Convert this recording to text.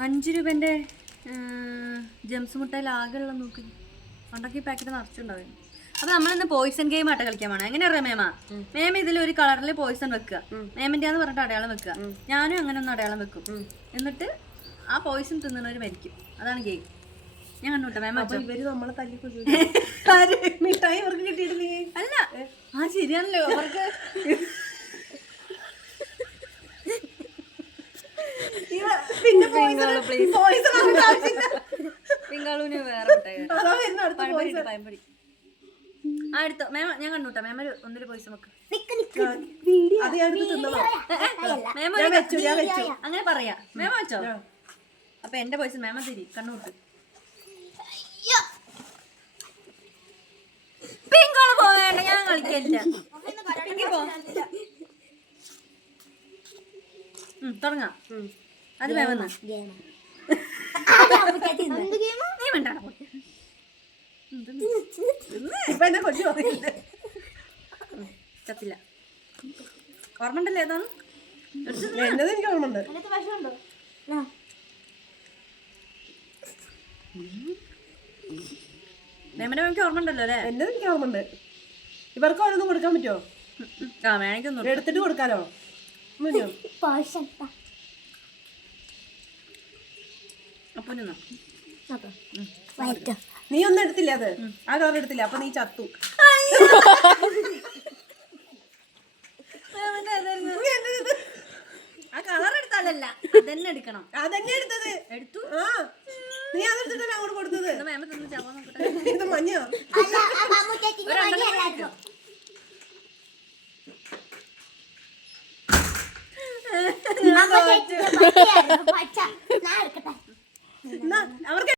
5 രൂപേൻ്റെ ജെംസ് മുട്ടായി ആകെയുള്ള നോക്കി പണ്ടൊക്കെ ഈ പാക്കറ്റ് നിറച്ചുണ്ടാവും. അപ്പൊ നമ്മളിന്ന് പോയിസൺ ഗെയിം ആയിട്ട് കളിക്കാൻ പോണേ. എങ്ങനെയാ മേമ? മേമ ഇതിൽ ഒരു കളറിൽ പോയിസൺ വെക്കുക, മേമിന്റെ പറഞ്ഞിട്ട് അടയാളം വെക്കുക. ഞാനും അങ്ങനെ ഒന്ന് അടയാളം വെക്കും. എന്നിട്ട് ആ പോയിസൺ തിന്നണവര് മരിക്കും. അതാണ് ഗെയിം. ഞാൻ കണ്ടുട്ടോ മേമ. മിഠായി അവർക്ക് കിട്ടിയിട്ടില്ലേ? അല്ല, ആ ശരിയാണല്ലോ അവർക്ക്. പിങ്കാളൂന് വേറെ പയമ്പടി. ആ എടുത്തോ മേമ. ഞാൻ കണ്ടുട്ടോ മേമ ഒന്നില് പോയിസൺ വെക്ക്. അങ്ങനെ പറയാ. മേമ വെച്ചോ. അപ്പൊ എന്റെ പോയിസൺ മേമ തിരി കണ്ണുവിട്ട്. പിങ്കള് പോവേണ്ട, ഞാൻ കളിക്കില്ല. തുടങ്ങാം. അത് മേമ നീ വേണ്ട ചത്തില്ല. ഓർമ്മ ഉണ്ടല്ലേ ഏതാന്ന്? എനിക്ക് ഓർമ്മ ഉണ്ട്. മേമന്റെ എനിക്ക് ഓർമ്മ ഉണ്ടല്ലോ അല്ലേ? എന്റെ എനിക്ക് ഓർമ്മ ഉണ്ട്. ഇവർക്ക് ഓരോന്നും കൊടുക്കാൻ പറ്റുമോ? ആ വേണമെങ്കിൽ എടുത്തിട്ട് കൊടുക്കാലോ? അപ്പൊ നീ ഒന്നും എടുത്തില്ല. അത് ആ കളർ എടുത്തില്ല. അപ്പൊ നീ ചത്തു. ആ കളർ എടുത്താലല്ല, അതന്നെ എടുക്കണം. അതന്നെ എടുത്തത്. എടുത്തു. നീ അതെടുത്തിട്ടല്ലേ അങ്ങോട്ട് കൊടുത്തത്? മേമ തിന്ന് ചാവാൻ നോക്കട്ടെ. ഇത് മഞ്ഞോ? അവർക്ക്